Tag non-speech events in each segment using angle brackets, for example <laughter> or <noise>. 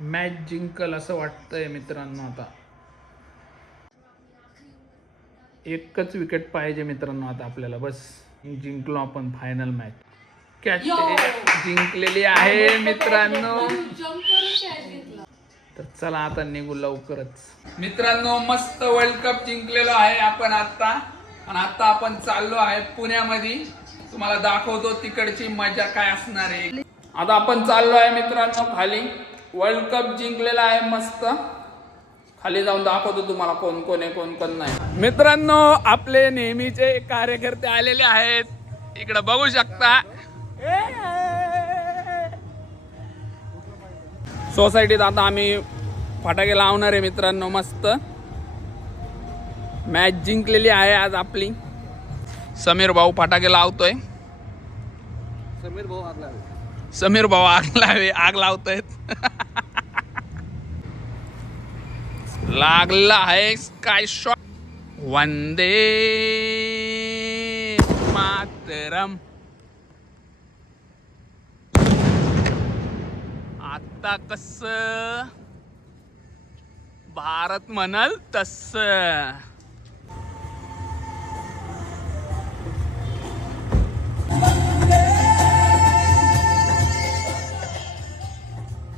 Match जिंकल असं वाटतंय मित्रांनो आता. एकच विकेट पाहिजे मित्रांनो आता आपल्याला बस. जिंकलो आपण फायनल मॅच कॅच जिंकलेली आहे मित्रांनो. तर चला आता निघू लवकरच. मित्रांनो मस्त वर्ल्ड कप जिंकलेलो आहे आपण आता. आणि आता आपण चाललो आहे पुण्यामध्ये. तुम्हाला दाखवतो तिकडची मजा काय असणार आहे. आता आपण चाललो आहे मित्रांनो खाली. वर्ल्ड कप जिंकलेला आहे मस्त. खाली जाऊन दाखवतो तुम्हाला कोण कोण आहे कोण कोण नाही. मित्रांनो आपले नेहमीचे कार्यकर्ते आलेले आहेत. इकडे बघू शकता. सोसायटीत आता आम्ही फटाके लावणार आहे मित्रांनो मस्त. मॅच जिंकलेली आहे आज आपली. समीर भाऊ फटाके लावतोय. समीर भाऊ आगला समीर भाऊ आग लावे आग लावतायत. लागला आहे काय शॉट वंदे मातरम. आता कस? भारत म्हणाल तस.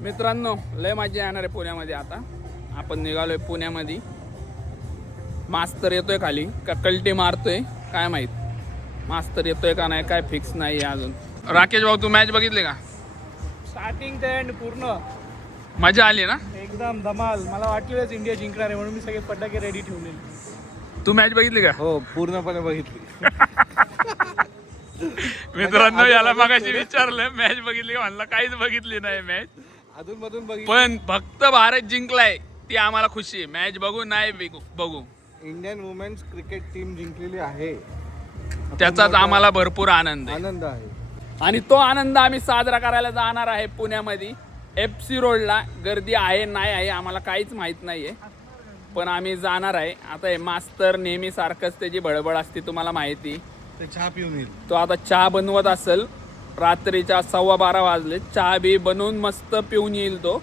मित्रांनो लय मजा येणार आहे पुण्यामध्ये आता. आपण निघालोय पुण्यामध्ये. मास्तर येतोय खाली. का कल्टी मारतोय. काय माहीत? मास्तर येतोय का नाही काय फिक्स नाही आहे अजून. राकेश भाऊ तू मॅच बघितली का? स्टार्टिंग ते एंड पूर्ण. मजा आली ना? एकदम धमाल. मला वाटलेलंच इंडिया जिंकणार आहे म्हणून मी सगळे फटाके रेडी ठेवलेले. तू मॅच बघितली का? हो पूर्णपणे बघितली. <laughs> मित्रांनो याला मगाशी विचारलं मॅच बघितली का? म्हणला काहीच बघितली नाही मॅच अजून मधून बघितली. पण फक्त भारत जिंकलाय ती आम्हाला खुशी आहे. मॅच बघू नाही बघू- बघू. इंडियन वुमेन्स क्रिकेट टीम जिंकलेली आहे. त्याचाच आम्हाला भरपूर आनंद आहे. आनंद आहे. आणि तो आनंद आम्ही साजरा करायला जाणार आहे पुण्यामध्ये. एफ सी रोडला गर्दी आहे नाही आहे आम्हाला काहीच माहीत नाही आहे पण आम्ही जाणार आहे. आता हे मास्तर नेहमी सारखंच त्याची बडबड असते तुम्हाला माहिती. ते चहा पिऊन येईल. तो आता चहा बनवत असेल. रात्रीच्या सव्वा बारा वाजले. चहा बी बनवून मस्त पिऊन येईल तो.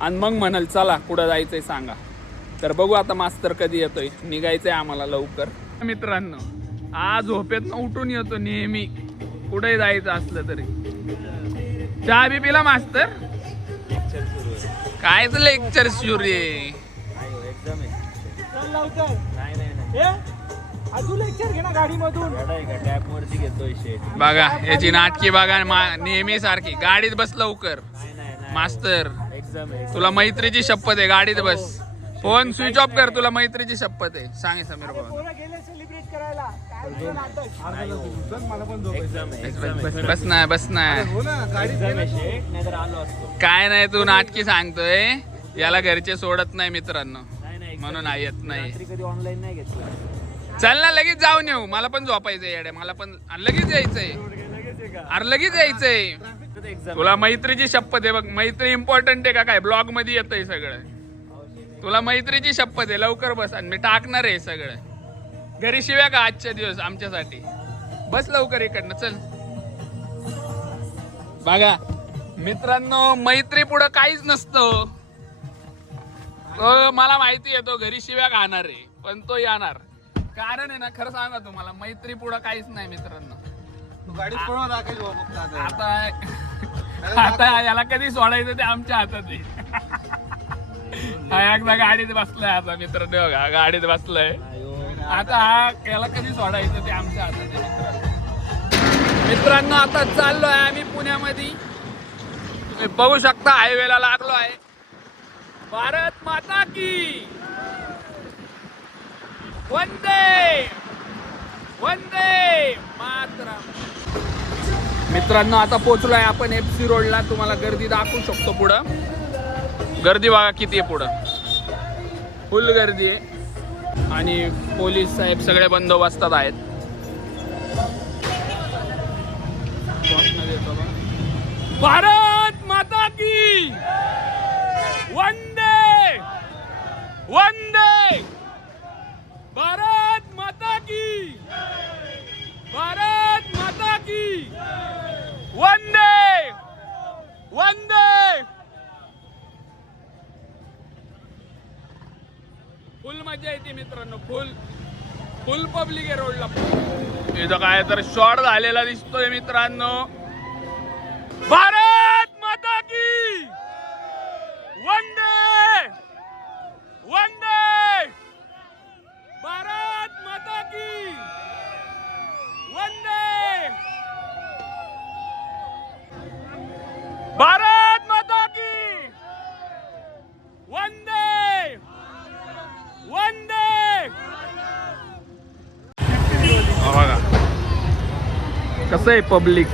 आणि मग म्हणाल चला कुठं जायचंय सांगा. तर बघू आता मास्तर कधी येतोय. निघायचंय आम्हाला लवकर. मित्रांनो आज झोपेत उठून येतो नेहमी. कुठे जायचं असलं तरी. चहा बी पिला मास्तर? कायच लेक्चर सुरू आहे? अजून लेक्चर घे ना गाडीमधून. बघा याची नाटकी बघा मा- नेहमी सारखी. गाडीत बस लवकर. मास्तर. तुला मैत्रीची शपथ आहे गाडीत बस. फोन स्विच ऑफ कर तुला मैत्रीची शपथ आहे. सांगे समीर बाबा पोरं गेले सेलिब्रेट करायला. काय तुझं नाटक? चल मला पण झोपायचं. बस बस बस ना बस ना. हो ना गाडी काय नाही तू नाटकी सांगतोय. याला घरचे सोडत नाही मित्रांनो. म्हणून आ- येत नाही. चल ना लगेच जाऊन येऊ. मला पण झोपायचंय येड्या. मला पण लगेच यायचंय. अरे लगेच यायचंय. तुला मैत्रीची शपथ आहे बघ. मैत्री इम्पॉर्टंट आहे का काय? ब्लॉगमध्ये येतंय सगळं. तुला मैत्रीची शपथ आहे. लवकर बस. आणि मी टाकणार आहे सगळं. घरी शिव्या का आजच्या दिवस आमच्यासाठी? बस लवकर इकडनं. चल. बघा मित्रांनो मैत्री पुढं काहीच नसतं. मला माहिती आहे तो घरी शिव्या खाणार आहे. पण तो येणार. कारण आहे ना खरं सांगा तुम्हाला मैत्री पुढं काहीच नाही मित्रांनो. तू पळव फक्त आता. आता आता याला कधी सोडायचं ते आमच्या हातात आहे हा एकदा गाडीत बसलाय आता मित्रांनो बघा गाडीत बसलाय. आता हा याला कधी सोडायचं ते आमच्या हातात आहे मित्रांनो. मित्रांनो आता चाललोय आम्ही पुण्यामध्ये. तुम्ही बघू शकता हायवेला लागलो आहे भारत माता की! वंदे! वंदे मातरम! मित्रांनो आता पोहोचलोय आपण एफ सी रोडला तुम्हाला गर्दी दाखवू शकतो पुढं. गर्दी बघा किती आहे पुढं. फुल गर्दी आहे. आणि पोलीस साहेब सगळे बंदोबस्तात आहेत. भारत माता की! वंदे! वंदे! भारत माता की। भारत माता की। वंदे। वंदे। फुल मजा येते मित्रांनो फुल. फुल पब्लिक आहे रोडला. इथं काय तर शॉर्ट झालेला दिसतोय मित्रांनो. कसं आहे पब्लिक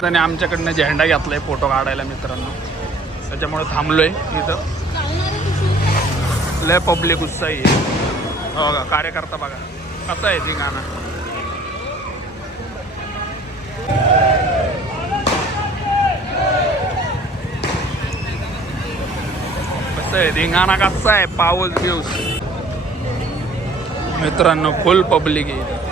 त्याने आमच्याकडनं झेंडा घातलाय फोटो काढायला मित्रांनो. त्याच्यामुळे थांबलोय इथं. लय पब्लिक उत्साही आहे. हो का? कार्यकर्ता बघा. कसं आहे धिंगाणा कसं आहे कसा आहे? पाऊस बिऊस मित्रांनो फुल पब्लिक आहे.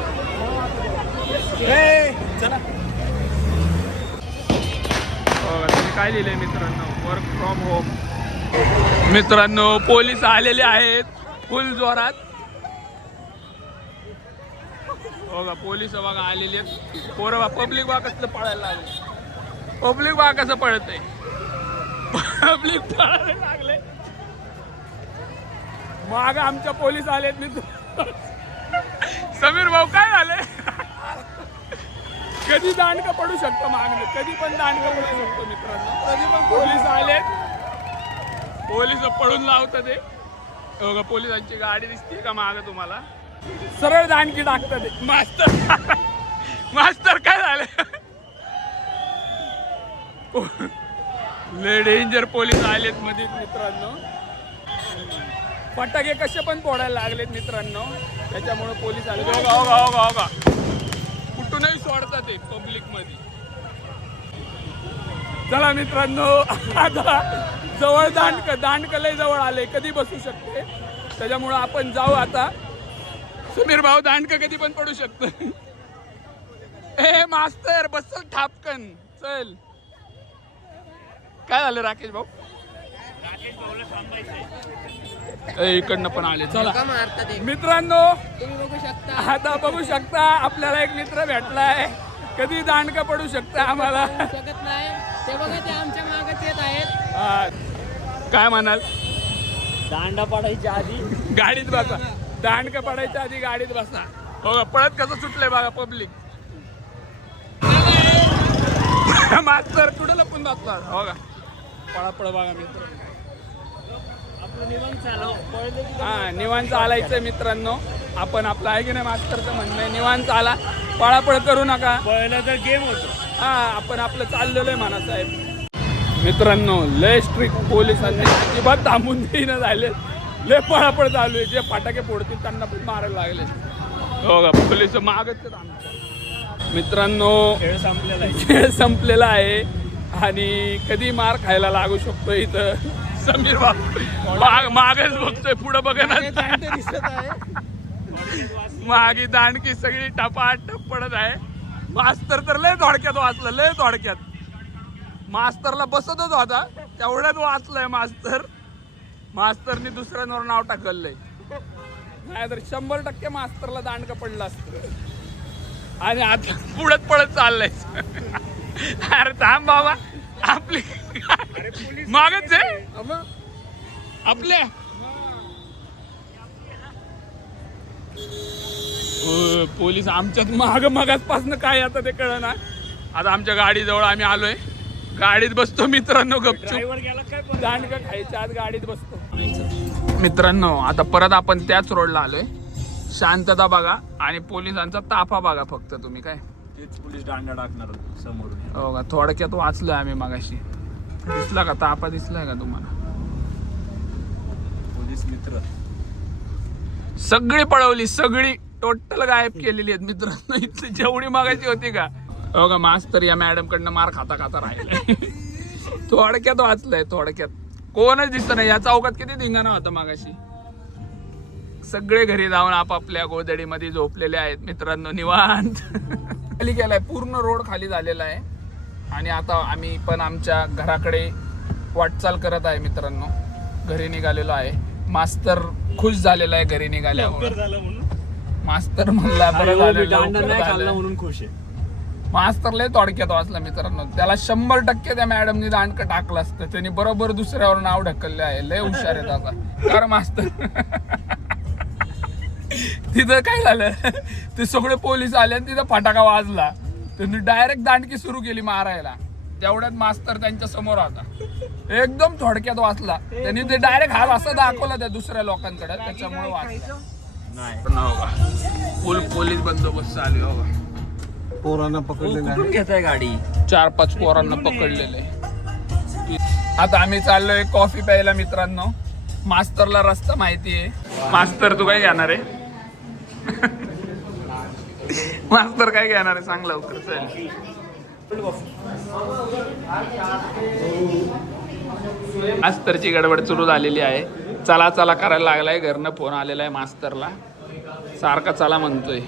तुम्ही काय लिहिलंय मित्रांनो वर्क फ्रॉम होम मित्रांनो पोलीस आलेले आहेत. फुल जोरात. बघा पोलीस बघा आलेले आहेत. पोरं पब्लिक बा कसलं पळायला लागले पब्लिक बा कसं पळत आहे पब्लिक पळायला लागले माग आमच्या पोलीस आलेत मित्र. समीर भाऊ काय झाले कधी दांडका पडू शकतो मागणं कधी पण दांडका पडू शकतो मित्रांनो. कधी पण पोलीस आले पोलीस पळून लावतात ते. हे बघा पोलिसांची गाडी दिसते का माग तुम्हाला? सरळ दांडकी टाकतात ते. मास्तर. <laughs> मास्तर काय झालं? ले डेंजर पोलीस आलेत मध्ये मित्रांनो. फटाके कसे पण फोडायला लागलेत मित्रांनो. त्याच्यामुळे पोलीस आले. होगा होगा होगा होगा कुठूनही सोडतात ते पब्लिकमध्ये. चला मित्रांनो आता जवळ दांडक दांडक लय जवळ आले कधी बसू शकते? त्याच्यामुळं आपण जाऊ आता. सुमीर भाऊ दांडक कधी पण पडू शकतो. ए मास्तर बसल ठापकन चल. काय झालं राकेश भाऊ? ए, इकडनं पण आले. चला. मित्रांनो आता बघू शकता आपल्याला एक मित्र भेटलाय. कधी दांडका पडू शकता आम्हाला? शकत नाही. ते बघा ते आमच्या मागच येत आहेत. हा. काय म्हणाल? दांडा पाडायच्या आधी. गाडीत बसा. दांडका पडायच्या आधी गाडीत बसा. हो का, पळत कसं सुटलंय बघा पब्लिक. मास्तर कुठं लपून बसला हो का? पळापळ बघा मित्र आपलं निवांत चालव पळलं की हा निवांत चालायचं मित्रांनो. आपण आपलं आहे की नाही मास्तरचं म्हणणं आहे निवांत चाला. पळापळ करू नका. पळलं तर गेम होतो हा आपण आपलं चाललेलो आहे म्हणा साहेब मित्रांनो लय स्ट्रिक्ट पोलिसांनी अजिबात थांबून देईना झाले. लय पळापळ चालू आहे. जे फटाके फोडतील त्यांना पण मारायला लागले. हो का पोलीस मागच मित्रांनो खेळ संपलेला आहे. खेळ संपलेला आहे. आणि कधी मार खायला लागू शकतो इथं? समीर बाबू माग मागच बघतोय पुढं बघणार मागे दांडकी सगळी टपाटप पडत आहे. मास्तर तर लय थोडक्यात वाचलं लय थोडक्यात मास्तरला बसतच होता. तेवढ्यात वाचलंय मास्तर. मास्तरनी दुसऱ्यांवर नाव टाकलंय. नाही तर शंभर टक्के मास्तरला दांडका पडलं असतं. आणि आता पुढत पळत चाललंय. अरे थांब बाबा. आपली मागच आहे. आपल्या. अ, पोलीस आमच्यात माग मगाचपासून काय आता ते कळ ना आता आमच्या गाडीजवळ आम्ही आलोय. गाडीत बसतो मित्रांनो गपचूप. दांडका खायच्या आज गाडीत बसतो. मित्रांनो आता परत आपण त्याच रोडला आलोय. शांतता बघा आणि पोलिसांचा ताफा बघा फक्त तुम्ही काय? तेच पोलीस दांडा टाकणार समोरून. हो का? थोडक्यात वाचलोय आम्ही मगाशी. दिसला का? तापा दिसलाय का तुम्हाला? पोलीस मित्र. सगळी पळवली सगळी. टोटल गायब केलेली आहेत मित्रांनो <laughs> इथली जेवढी मागायची होती का? हो का मास्तर या मॅडम कडनं मार खाता खाता राहिले <laughs> थोडक्यात वाचलंय थोडक्यात. कोणच दिसत नाही. या चौकात किती धिंगाणा होता मागाशी? सगळे घरी जाऊन आपापल्या गोदडीमध्ये झोपलेले आहेत मित्रांनो निवांत. <laughs> खाली गेलाय पूर्ण रोड खाली झालेला आहे. आणि आता आम्ही पण आमच्या घराकडे वाटचाल करत आहे मित्रांनो. घरी निघालेलो आहे. मास्तर खुश झालेला आहे घरी निघाल्यावर मास्तर म्हणला म्हणून खुश आहे. मास्तर लय थोडक्यात वाचला मित्रांनो. त्याला शंभर टक्के त्या मॅडमनी दांडकं टाकलं असतं. त्यांनी बरोबर दुसऱ्यावर नाव ढकलले आहे. लय हुशार आहे त्याचा. कर मास्तर. <laughs> तिथं काय झालं? ते सगळे पोलीस आले आणि तिथं फटाका वाजला. त्यांनी डायरेक्ट दांडकी सुरू केली मारायला. तेवढ्यात मास्तर त्यांच्यासमोर होता. एकदम थोडक्यात वाचला. त्यांनी ते डायरेक्ट हात असं दाखवला त्या दुसऱ्या लोकांकडे. त्याच्यामुळे वाचला. नाही. फुल पोलीस बंदोबस्त चालू हो का. पोरांना पकडले गाडी? चार पाच पोरांना पकडलेले. आता आम्ही चाललोय कॉफी प्यायला मित्रांनो. मास्तरला रस्ता माहिती आहे मास्तर तू काय घेणार आहे? मास्तर काय घेणार आहे? सांग लवकर चल. मास्तरची गडबड सुरू झालेली आहे. चला चला करायला लागलाय घरनं. फोन आलेला आहे मास्तरला. सारखा चला म्हणतोय.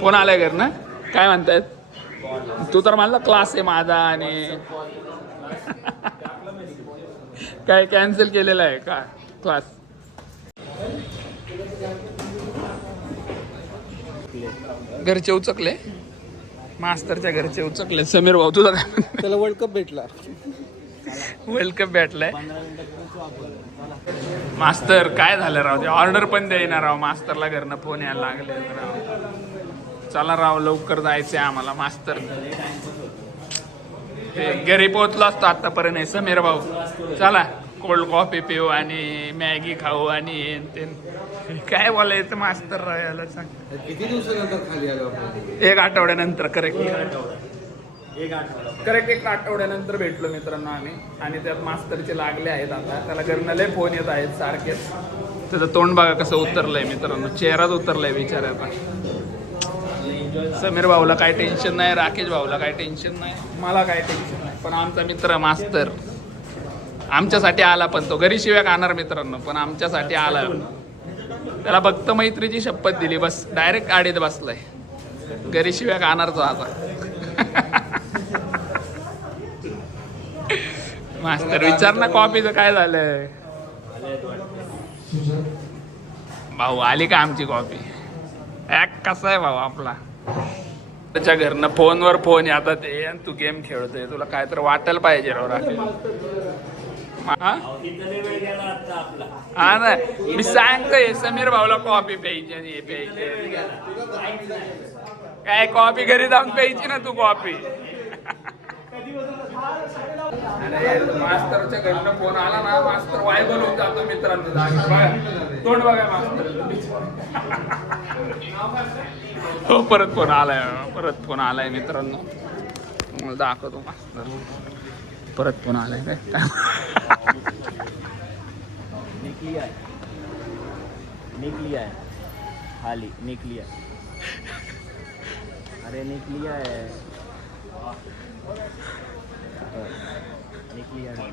फोन आलाय घरनं? काय म्हणतायत? तू तर म्हणला क्लास आहे माझा आणि <laughs> काय कॅन्सल केलेला आहे का? क्लास घरचे उचकले. मास्तरच्या घरचे उचकले. समीर भाऊ तुझा काय? त्याला वर्ल्ड कप भेटला. वर्ल्ड कप भेटलाय. मास्तर काय झालं राव? ते ऑर्डर पण देईना राव. मास्तरला घरनं फोन यायला लागले राव. चला राव लवकर जायचंय आम्हाला. मास्तर. ते घरी पोहोचलो असतो आतापर्यंत. समीर भाऊ. चला कोल्ड कॉफी पिऊ आणि मॅगी खाऊ आणि ते काय बोलायचं मास्तर राव याला सांग. किती दिवसानंतर खाली आलो आपण? एक आठवड्यानंतर करेक्ट एक आठवडा करेक्ट एक आठवड्यानंतर भेटलो मित्रांनो आम्ही. आणि त्यात मास्तरचे लागले आहेत आता. त्याला घरनं लय फोन येत आहेत सारखेच. त्याचं तोंड बघा कसं उतरलंय मित्रांनो. चेहराच उतरलाय विचारायचा समीर भाऊला काय टेन्शन नाही राकेश भाऊला काय टेन्शन नाही. मला काय टेन्शन नाही. पण आमचा मित्र मास्तर. आमच्यासाठी आला पण तो. घरी शिव्या खाणार मित्रांनो पण आमच्यासाठी आला. त्याला फक्त मैत्रीची शपथ दिली बस. डायरेक्ट गाडीत बसलाय. घरी शिव्या खाणार तो आता. मास्तर विचार ना कॉपीचं काय झालंय. भाऊ आली का आमची कॉपी? ॲक कसा आहे भाऊ आपला? त्याच्या घरनं फोनवर फोन येतात ते आणि तू गेम खेळतोय तुला काय तर वाटायला पाहिजे राव राखेल. हा? किती वेळ गेला आता आपला. ना. मी सांगतोय समीर भाऊला कॉफी प्यायची आणि हे प्यायची. काय कॉफी घरी जाऊन प्यायची ना तू कॉफी अरे मास्तरच्या घरनं फोन आला ना मास्तर वायबल होऊन जातो मित्रांनो. तोंड बघा मास्तर. हो परत फोन आलाय परत फोन आलाय मित्रांनो. दाखवतो मास्तर. परत फोन आलाय काय? निकली आहे. निकली आहे. खाली निकली आहे. अरे निकली आहे. निकली आहे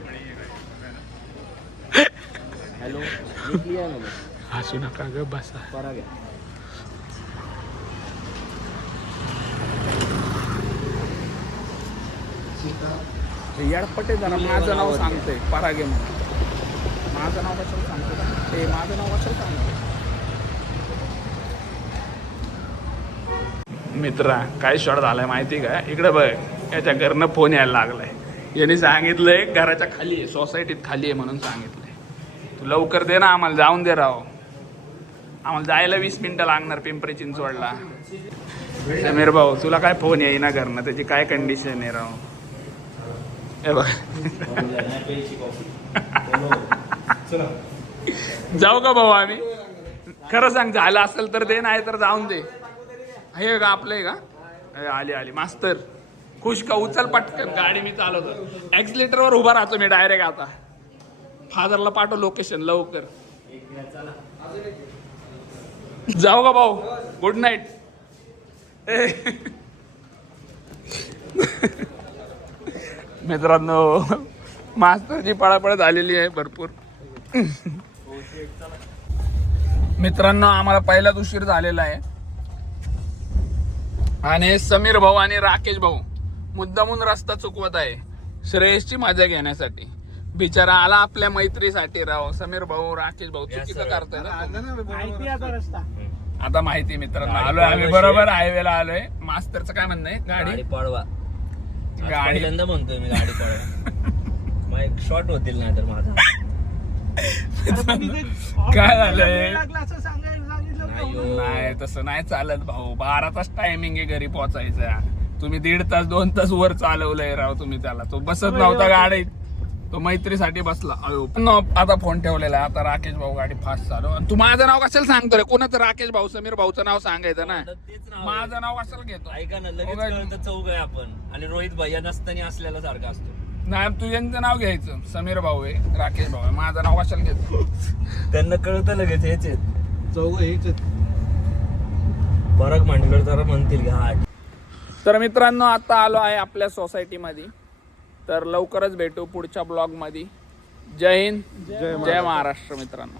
हॅलो निकली आहे हसू नका ग बसा. परा घ्या येडपटे जरा माझं नाव सांगतोय परागे म्हणून. माझं नाव कशाला सांगतो ते माझं नाव कशाला सांगतो मित्रा काय शॉट झालाय माहिती का? इकडे बघ याच्या घरनं फोन यायला लागलाय. याने सांगितलंय घराच्या खाली आहे सोसायटीत खाली आहे म्हणून सांगितलंय. तू लवकर दे ना आम्हाला जाऊन दे राव. आम्हाला जायला वीस मिनिटं लागणार पिंपरी चिंचवडला. समीर भाऊ तुला काय फोन येईना घरनं? त्याची काय कंडिशन आहे राव? Eh, हे जाऊ का भाऊ आम्ही? खरं सांग झालं असेल तर दे नाही तर जाऊन दे. हे का आपलं आहे का? आली आली. मास्तर खुश का? उचल पटकन. गाडी मी चालवतो. ॲक्सिलेटरवर उभा राहतो मी डायरेक्ट आता. फादरला पाठव लोकेशन लवकर. जाऊ का भाऊ? गुड नाईट <laughs> मित्रांनो मास्तरची पळापळ झालेली आहे भरपूर. मित्रांनो आम्हाला पहिलाच उशीर झालेला आहे. आणि समीर भाऊ आणि राकेश भाऊ मुद्दामून रस्ता चुकवत आहे श्रेयसची मजा घेण्यासाठी. बिचारा आला आपल्या मैत्रीसाठी राव. समीर भाऊ राकेश भाऊ चुकीचं. करतोय आता रस्ता. आता माहिती मित्रांनो. आलोय आम्ही बरोबर हायवेला आलोय. मास्तरचं काय म्हणणं आहे? गाडी? पळवा गाडी- पहिल्यांदा म्हणतोय मी गाडी पळवा <laughs> मग एक शॉट होतील ना तर माझा <laughs> काय झालंय? लागला असं सांगायला सांगितलं नाही होतं. हो. नाही तसं नाही चालत भाऊ. बारा तास टायमिंग आहे घरी पोहोचायचा. तुम्ही दीड तास दोन तास वर चालवलंय राव तुम्ही त्याला. तो बसत नव्हता गाडीत. तो मैत्रीसाठी बसला. अयो पण आता फोन ठेवलेला आहे. आता राकेश भाऊ गाडी फास्ट चालव. आणि तू माझं नाव कशाला सांगतो रे कोणाचं राकेश भाऊ समीर भाऊचं नाव सांगायचं ना आता तेच नाव आहे. माझं नाव कशाला घेतो? ऐका ना लगेच कळतं चौघ आहे आपण. आणि रोहित भैया नसताना असलेला सारखा असतो. नाही तू यांचं नाव घ्यायचं. समीर भाऊ आहे राकेश भाऊ आहे. माझं नाव कशाला घेतो? त्यांना कळतं लगेच हेच आहेत. चौघ हेच आहेत. फरक म्हटलं जरा म्हणतील की हा तर मित्रांनो आता आलो आहे आपल्या सोसायटीमध्ये तर लवकरच भेटू पुढच्या ब्लॉगमध्ये. जय हिंद. जय महाराष्ट्र मित्रांनो.